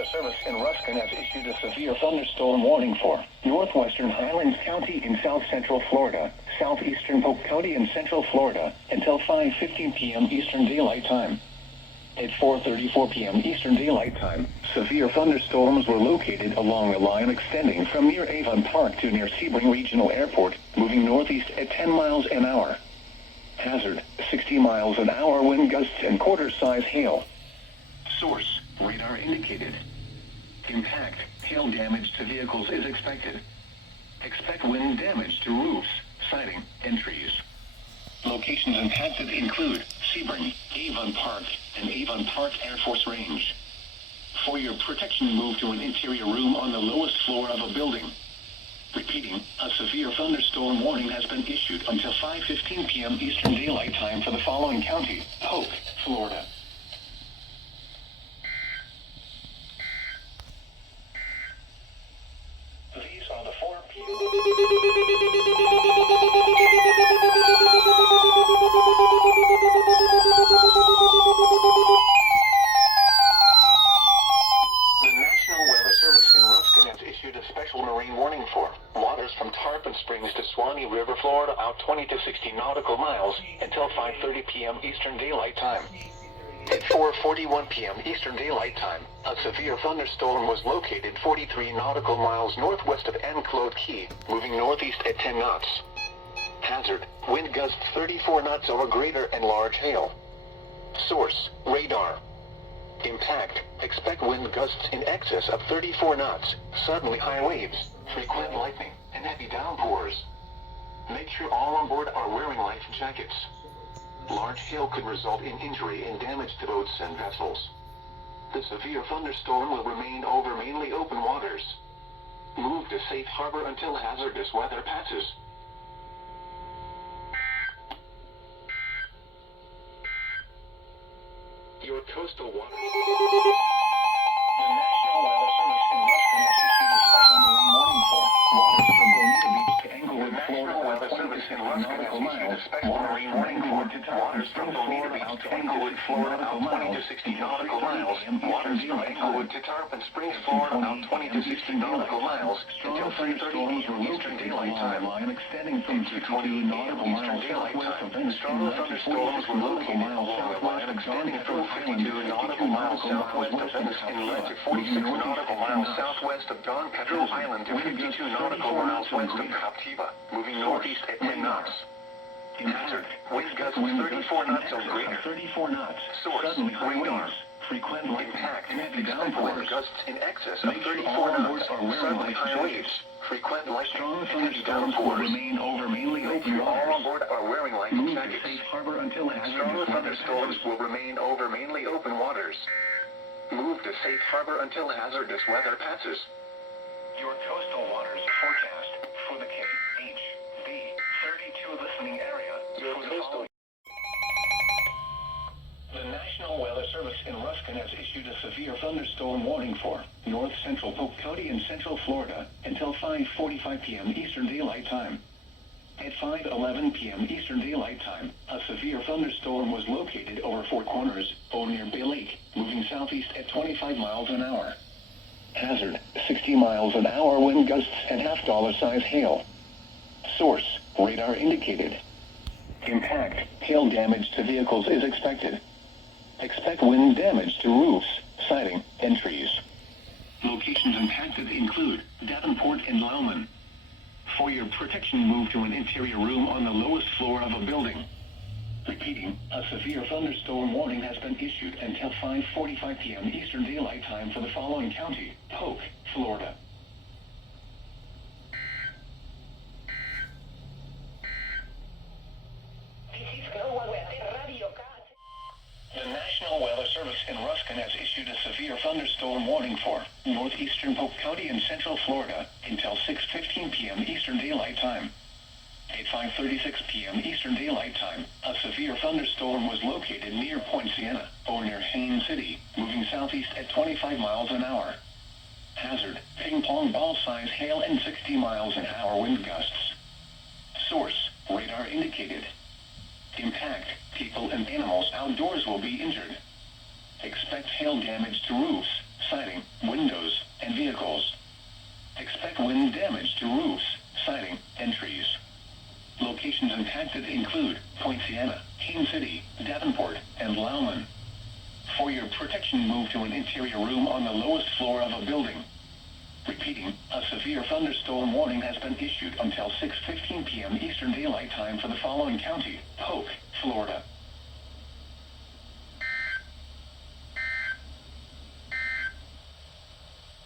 Weather Service in Ruskin has issued a severe thunderstorm warning for northwestern Highlands County in south-central Florida, southeastern Polk County in central Florida, until 5:15 p.m. Eastern Daylight Time. At 4:34 p.m. Eastern Daylight Time, severe thunderstorms were located along a line extending from near Avon Park to near Sebring Regional Airport, moving northeast at 10 miles an hour. Hazard, 60 miles an hour wind gusts and quarter-size hail. Source, radar indicated. Impact, hail damage to vehicles is expected. Expect wind damage to roofs, siding, and trees. Locations impacted include Sebring, Avon Park, and Avon Park Air Force Range. For your protection, move to an interior room on the lowest floor of a building. Repeating, a severe thunderstorm warning has been issued until 5:15 p.m. Eastern Daylight Time for the following county: Polk, Florida. These are the 4 p.m. Special marine warning for waters from Tarpon Springs to Swanee River, Florida, out 20 to 60 nautical miles until 5:30 p.m. Eastern Daylight Time. At 4:41 p.m. Eastern Daylight Time, a severe thunderstorm was located 43 nautical miles northwest of Enclosed Key, moving northeast at 10 knots. Hazard, wind gusts 34 knots over greater and large hail. Source, radar. Impact, expect wind gusts in excess of 34 knots, suddenly high waves, frequent lightning, and heavy downpours. Make sure all on board are wearing life jackets. Large hail could result in injury and damage to boats and vessels. The severe thunderstorm will remain over mainly open waters. Move to safe harbor until hazardous weather passes. Your coastal waters. The National Weather Service in Ruskin has issued a special marine warning for waters from Bonita Beach to Englewood, Florida. The National Weather Service in Ruskin has issued a special marine warning for waters from Bonita Beach to Englewood, Florida, out 20 to 60 nautical miles. Waters from Englewood to Tarpon Springs, Florida, out 20 to 60 nautical miles until 3:30 p.m. Eastern Daylight Time. Extending from 2:20 nautical miles Daylight Time. Stronger thunderstorms were located along the line extending from 52 nautical miles southwest of Venice Inlet to 46 nautical miles southwest of Don Pedro Island to 52 nautical miles west of Captiva, moving northeast at 10 knots. Hazard, wind gusts 34 knots or greater. 34 knots. Source, radar. Frequent impact, expect wind gusts in excess of 34 knots, suddenly high waves, frequent lightning, and heavy downpours. Remain over mainly open waters. All on board are wearing life jackets. Safe harbor until stronger thunderstorms will remain over mainly open waters. Move to safe harbor until hazardous weather passes. Your coastal waters forecast for the KHB 32 listening area. Your coastal. The National Weather Service in Ruskin has issued a severe thunderstorm warning for north central Polk County in central Florida until 5:45 p.m. Eastern Daylight Time. At 5:11 p.m. Eastern Daylight Time, a severe thunderstorm was located over Four Corners, near Bay Lake, moving southeast at 25 miles an hour. Hazard, 60 miles an hour wind gusts and half-dollar-size hail. Source, radar indicated. Impact, hail damage to vehicles is expected. Expect wind damage to roofs, siding, and trees. Locations impacted include Davenport and Lyman. For your protection, move to an interior room on the lowest floor of a building. Repeating, a severe thunderstorm warning has been issued until 5:45 p.m. Eastern Daylight Time for the following county: Polk, Florida. The National Weather Service in Ruskin has issued a severe thunderstorm warning for northeastern Polk County in central Florida until 6:15 p.m. Eastern Daylight Time. At 5:36 p.m. Eastern Daylight Time, a severe thunderstorm was located near Point Siena, near Haines City, moving southeast at 25 miles an hour. Hazard, ping-pong ball-size hail and 60 miles an hour wind gusts. Source, radar indicated. Impact, people and animals outdoors will be injured. Expect hail damage to roofs, siding, windows, For your protection, move to an interior room on the lowest floor of a building. Repeating, a severe thunderstorm warning has been issued until 6:15 p.m. Eastern Daylight Time for the following county: Polk, Florida.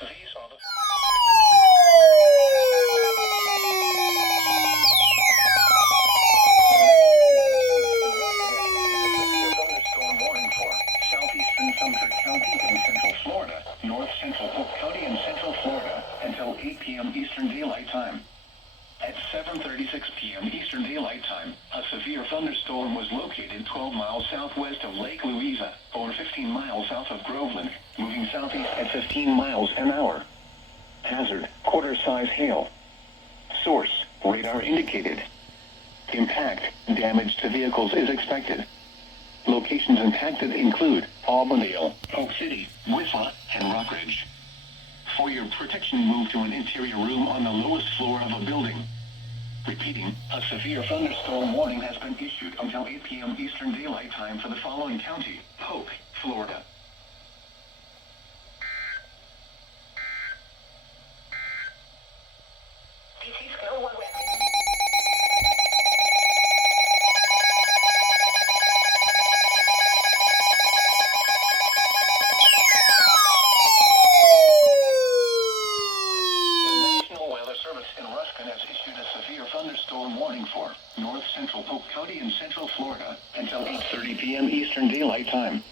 These are the thunderstorm warning for southeastern Sumter County in central Florida, north central Polk County in central Florida, until 8 p.m. Eastern Daylight Time. At 7:36 p.m. Eastern Daylight Time, a severe thunderstorm was located 12 miles southwest of Lake Louisa, or 15 miles south of Groveland, moving southeast at 15 miles an hour. Hazard, quarter-size hail. Source, radar indicated. Impact, damage to vehicles is expected. Locations impacted include Auburndale, Polk City, Whistler, and Rockridge. For your protection, move to an interior room on the lowest floor of a building. Repeating, a severe thunderstorm warning has been issued until 8 p.m. Eastern Daylight Time for the following county: Polk, Florida. Thunderstorm warning for north central Polk County in central Florida until 8:30 p.m. Eastern Daylight Time.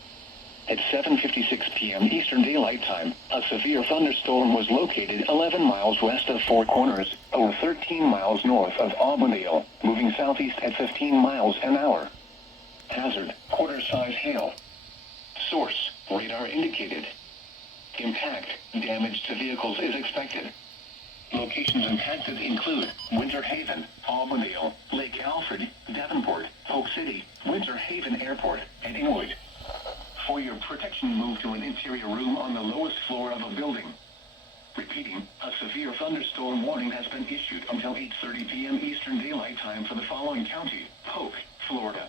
At 7:56 p.m. Eastern Daylight Time, a severe thunderstorm was located 11 miles west of Four Corners, or 13 miles north of Auburndale, moving southeast at 15 miles an hour. Hazard, quarter-size hail. Source, radar indicated. Impact, damage to vehicles is expected. Locations impacted include Winter Haven, Auburndale, Lake Alfred, Davenport, Polk City, Winter Haven Airport, and Inwood. For your protection, move to an interior room on the lowest floor of a building. Repeating, a severe thunderstorm warning has been issued until 8:30 p.m. Eastern Daylight Time for the following county: Polk, Florida.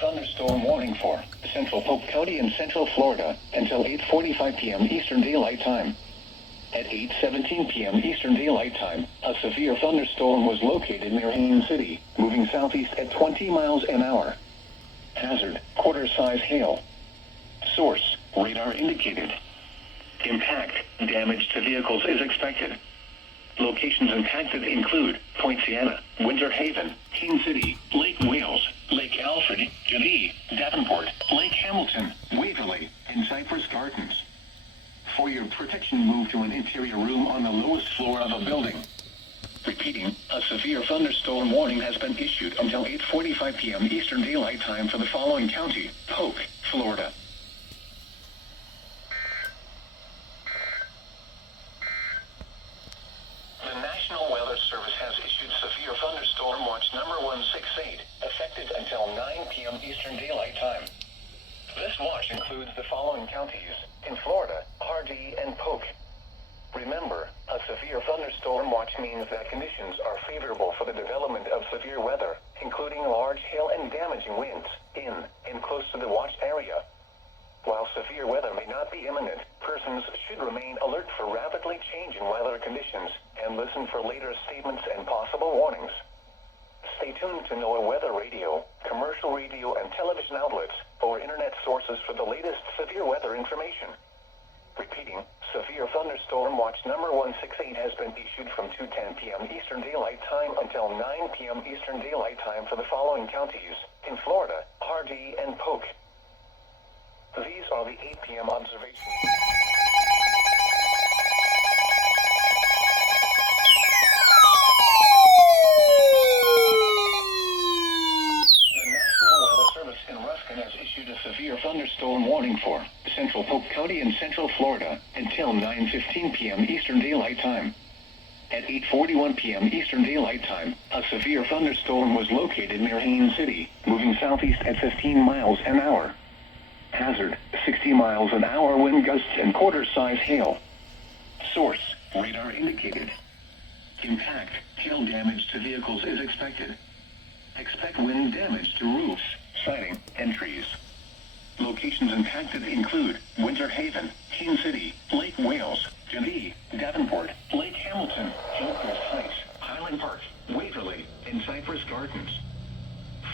Thunderstorm warning for central Polk County in central Florida until 8:45 p.m. Eastern Daylight Time. At 8:17 p.m. Eastern Daylight Time, a severe thunderstorm was located near Haines City, moving southeast at 20 miles an hour. Hazard, quarter-size hail. Source, radar indicated. Impact, damage to vehicles is expected. Locations impacted include Point Siena, Winter Haven, Haines City, Lake Wales, Lake Alfred, Geneva, Davenport, Lake Hamilton, Waverly, and Cypress Gardens. For your protection, move to an interior room on the lowest floor of a building. Repeating, a severe thunderstorm warning has been issued until 8:45 p.m. Eastern Daylight Time for the following county: Polk, Florida. The National Weather Service has issued Severe Thunderstorm Watch number 168, effective until 9 p.m. Eastern Daylight Time. This watch includes the following counties in Florida: Hardee and Polk. Remember, a severe thunderstorm watch means that conditions are favorable for the development of severe weather, including large hail and damaging winds, in and close to the watched area. While severe weather may not be imminent, persons should remain alert for rapidly changing weather conditions and listen for later statements and possible warnings. Stay tuned to NOAA Weather Radio, commercial radio and television outlets, or internet sources for the latest severe weather information. Repeating, Severe Thunderstorm Watch number 168 has been issued from 2:10 p.m. Eastern Daylight Time until 9 p.m. Eastern Daylight Time for the following counties in Florida: Hardee and Polk. These are the 8 p.m. observations. Severe thunderstorm warning for central Polk County in central Florida until 9:15 p.m. Eastern Daylight Time. At 8:41 p.m. Eastern Daylight Time, a severe thunderstorm was located near Haines City, moving southeast at 15 miles an hour. Hazard, 60 miles an hour wind gusts and quarter-size hail. Source, radar indicated. Impact, hail damage to vehicles is expected. Expect wind damage to roofs, siding, and trees. Locations impacted include Winter Haven, Haines City, Lake Wales, Geneva, Davenport, Lake Hamilton, Hillcrest Heights, Highland Park, Waverly, and Cypress Gardens.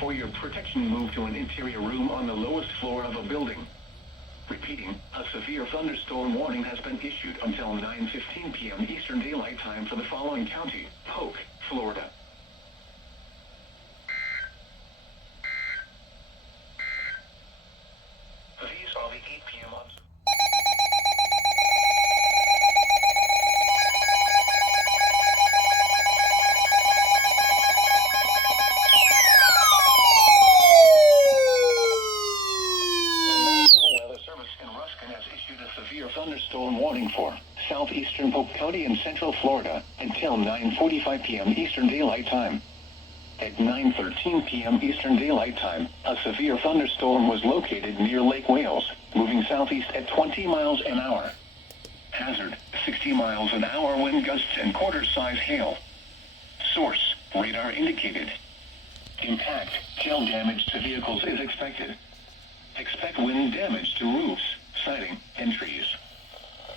For your protection, move to an interior room on the lowest floor of a building. Repeating, a severe thunderstorm warning has been issued until 9:15 p.m. Eastern Daylight Time for the following county: Polk, Florida. These are the 8 p.m. odds. Severe thunderstorm warning for southeastern Polk County and central Florida until 9:45 p.m. Eastern Daylight Time. At 9:13 p.m. Eastern Daylight Time, a severe thunderstorm was located near Lake Wales, moving southeast at 20 miles an hour. Hazard, 60 miles an hour wind gusts and quarter-size hail. Source, radar indicated. Impact, hail damage to vehicles is expected. Expect wind damage to roofs, siding, and trees.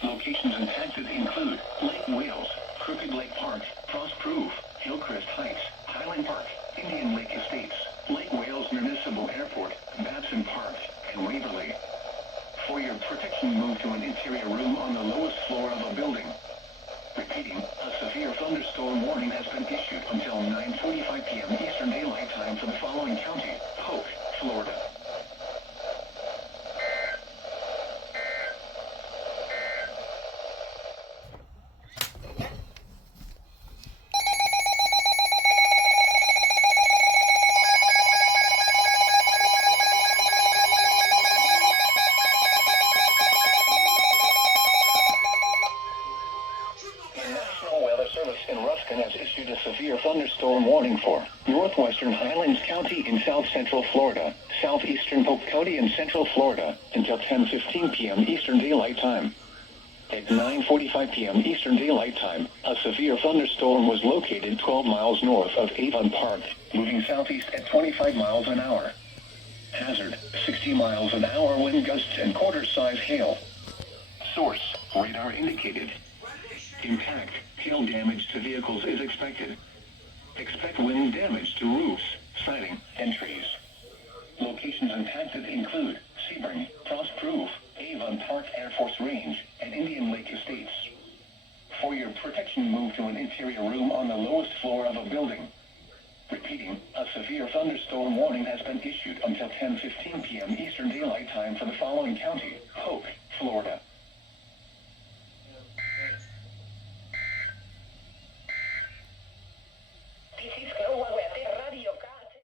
Locations impacted include Lake Wales, Crooked Lake Park, Frostproof, Hillcrest Heights, Highland Park, Indian Lake Estates, Lake Wales Municipal Airport, Babson Park, and Waverly. For your protection, move to an interior room on the lowest floor of a building. Repeating, a severe thunderstorm warning has been issued until 9:45 p.m. Eastern Daylight Time for the following county: Polk, Florida. In Ruskin has issued a severe thunderstorm warning for northwestern Highlands County in south central Florida, southeastern Polk County in central Florida until 10:15 p.m. Eastern Daylight Time. At 9:45 p.m. Eastern Daylight Time, a severe thunderstorm was located 12 miles north of Avon Park, moving southeast at 25 miles an hour. Hazard, 60 miles an hour wind gusts and quarter-size hail. Source, radar indicated. Impact, hail damage to vehicles is expected. Expect wind damage to roofs, siding, and trees. Locations impacted include Sebring, Frostproof, Avon Park Air Force Range, and Indian Lake Estates. For your protection, move to an interior room on the lowest floor of a building. Repeating, a severe thunderstorm warning has been issued until 10:15 p.m. Eastern Daylight Time for the following county: Polk, Florida.